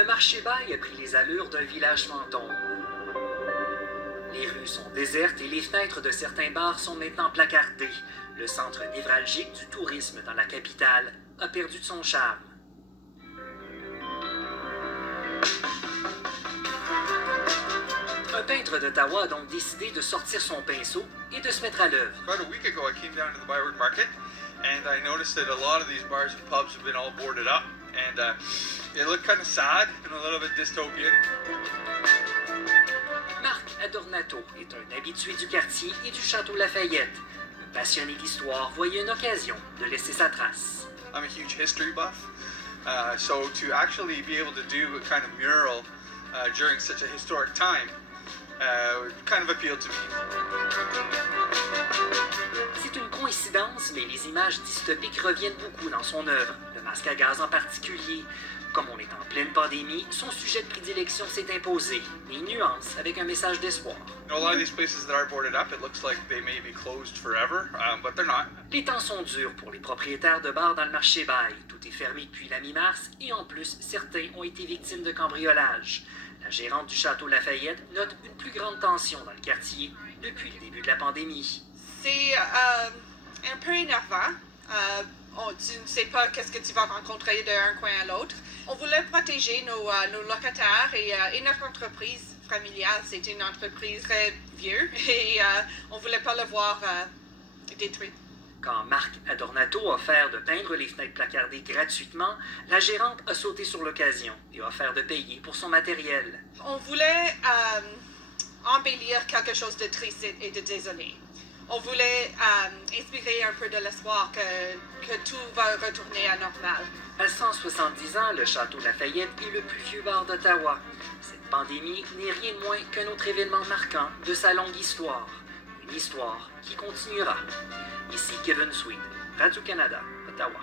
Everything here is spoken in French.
le marché Baille a pris les allures d'un village fantôme. Les rues sont désertes et les fenêtres de certains bars sont maintenant placardées. Le centre névralgique du tourisme dans la capitale a perdu de son charme. Un peintre d'Ottawa a donc décidé de sortir son pinceau et de se mettre à l'œuvre. About a week ago, I came down to the Byward Market, and I noticed that a lot of these bars and pubs have been all boarded up, and they look kind of sad and a little bit dystopian. Marc Adornato est un habitué du quartier et du château Lafayette. Le passionné d'histoire voyait une occasion de laisser sa trace. I'm a huge history buff, so to actually be able to do a kind of mural during such a historic time kind of appealed to me. C'est une coïncidence, mais les images dystopiques reviennent beaucoup dans son œuvre, le masque à gaz en particulier. Comme on est en pleine pandémie, son sujet de prédilection s'est imposé, les nuances avec un message d'espoir. You know, a lot of these places that are boarded up, it looks like they may be closed forever, but they're not. Les temps sont durs pour les propriétaires de bars dans le marché Baille. Tout est fermé depuis la mi-mars et en plus, certains ont été victimes de cambriolage. La gérante du château Lafayette note une plus grande tension dans le quartier depuis le début de la pandémie. C'est un peu énervant. Tu ne sais pas qu'est-ce que tu vas rencontrer d'un coin à l'autre. On voulait protéger nos locataires et notre entreprise familiale. C'est une entreprise très vieille et on ne voulait pas le voir détruite. Quand Marc Adornato a offert de peindre les fenêtres placardées gratuitement, la gérante a sauté sur l'occasion et a offert de payer pour son matériel. On voulait embellir quelque chose de triste et de désolé. On voulait inspirer un peu de l'espoir que tout va retourner à normal. À 170 ans, le château Lafayette est le plus vieux bar d'Ottawa. Cette pandémie n'est rien de moins qu'un autre événement marquant de sa longue histoire. Une histoire qui continuera. Ici Kevin Sweet, Radio-Canada, Ottawa.